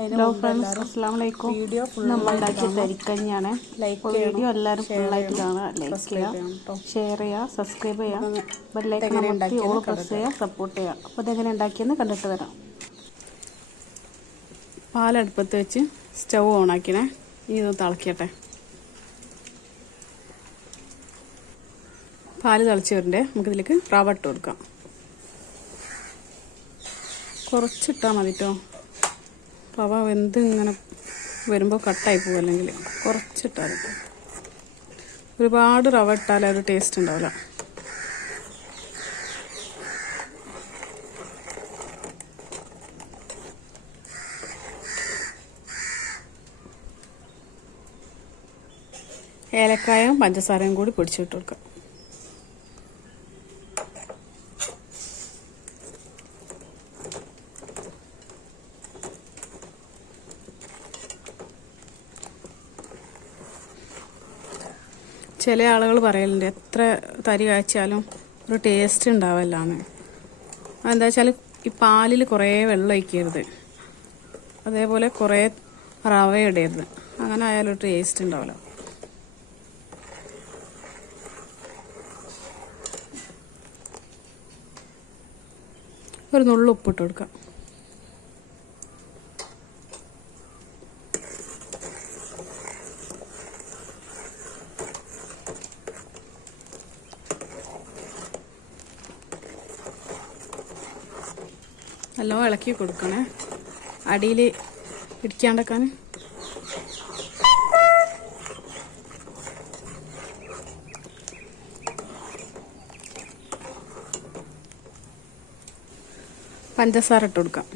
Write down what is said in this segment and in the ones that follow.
Hello friends അസ്സാം വലൈക്കും video നമ്മൾ ഉണ്ടാക്കിയ തരിക്കഞ്ഞാണ് വീഡിയോ എല്ലാവരും ഫുള്ളായിട്ട് കാണുക. ലൈക്ക് ചെയ്യുക. ഷെയർ ചെയ്യുക. സബ്സ്ക്രൈബ് ചെയ്യുക. ബെല്ലൈക്കൺ അമർത്തി ഓൾ പ്രസ് ചെയ്യുക. സപ്പോർട്ട് ചെയ്യുക. അപ്പോൾ ഇതെങ്ങനെ ഉണ്ടാക്കിയെന്ന് കണ്ടിട്ട് വരാം. പാലടുപ്പത്ത് വെച്ച് സ്റ്റൗ ആക്കിനെ ഇനി ഇത് തിളക്കട്ടെ. പാൽ തിളച്ച് വരണ്ടേ നമുക്കിതിലേക്ക് റവ ഇട്ട് കൊടുക്കാം. കുറച്ചിട്ടാൽ മതി കേട്ടോ റവ വെന്ത് ഇങ്ങനെ വരുമ്പോൾ കട്ടായി പോകും അല്ലെങ്കിൽ കുറച്ചിട്ടാൽ ഒരുപാട് റവ ഇട്ടാൽ അത് ടേസ്റ്റ് ഉണ്ടാവില്ല ഏലക്കായും പഞ്ചസാരയും കൂടി പൊടിച്ചിട്ട് കൊടുക്കാം. ചില ആളുകൾ പറയലുണ്ട് എത്ര തരി കാച്ചാലും ഒരു ടേസ്റ്റ് ഉണ്ടാവില്ലാന്ന്. അതെന്താ വെച്ചാൽ ഈ പാലിൽ കുറേ വെള്ളം ഒഴിക്കരുത്. അതേപോലെ കുറേ റവ ഇടരുത്. അങ്ങനെ ആയാലും ടേസ്റ്റ് ഉണ്ടാവില്ല ഒരു നുള്ളു ഉപ്പിട്ട് കൊടുക്കാം. നല്ലോണം ഇളക്കി കൊടുക്കണേ. അടിയിൽ ഇടിക്കാണ്ടക്കാൻ പഞ്ചസാര ഇട്ട് കൊടുക്കാം.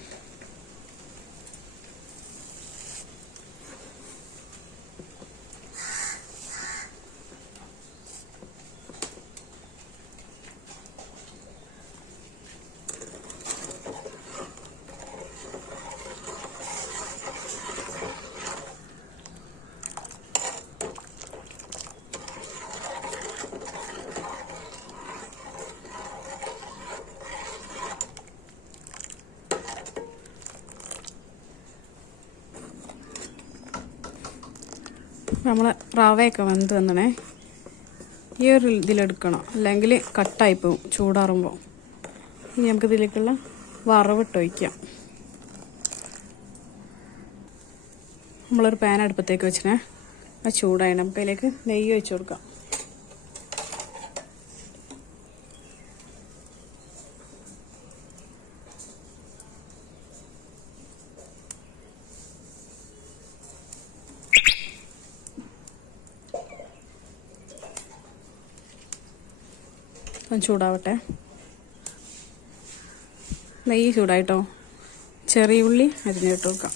നമ്മളെ റവയൊക്കെ വെന്ത് വന്നണേ. ഈ ഒരു ഇതിലെടുക്കണം. അല്ലെങ്കിൽ കട്ടായി പോവും ചൂടാറുമ്പോൾ ഇനി നമുക്ക് ഇതിലേക്കുള്ള വറവിട്ട് ഒഴിക്കാം. നമ്മളൊരു പാൻ വെച്ചിനെ. ആ ചൂടായി നമുക്ക് അതിലേക്ക് നെയ്യ് ഒഴിച്ചു കൊടുക്കാം. ചൂടാവട്ടെ. നെയ്യ് ചൂടായിട്ടോ? ചെറിയ ഉള്ളി അരിഞ്ഞിട്ട് വെക്കാം.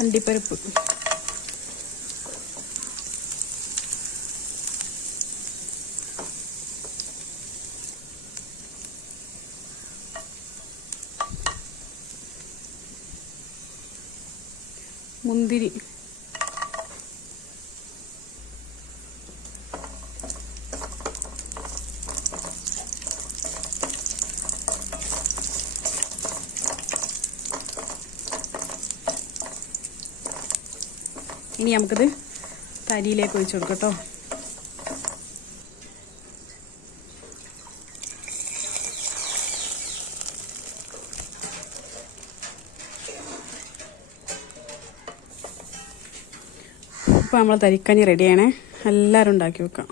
അണ്ടിപ്പരിപ്പ്. മുന്തിരി. ഇനി നമുക്കിത് തരിയിലേക്ക് ഒഴിച്ചു കൊടുക്കാം കേട്ടോ. ഇപ്പോൾ നമ്മൾ തരിക്കഞ്ഞി റെഡിയാണ് എല്ലാവരും ഉണ്ടാക്കി വെക്കാം.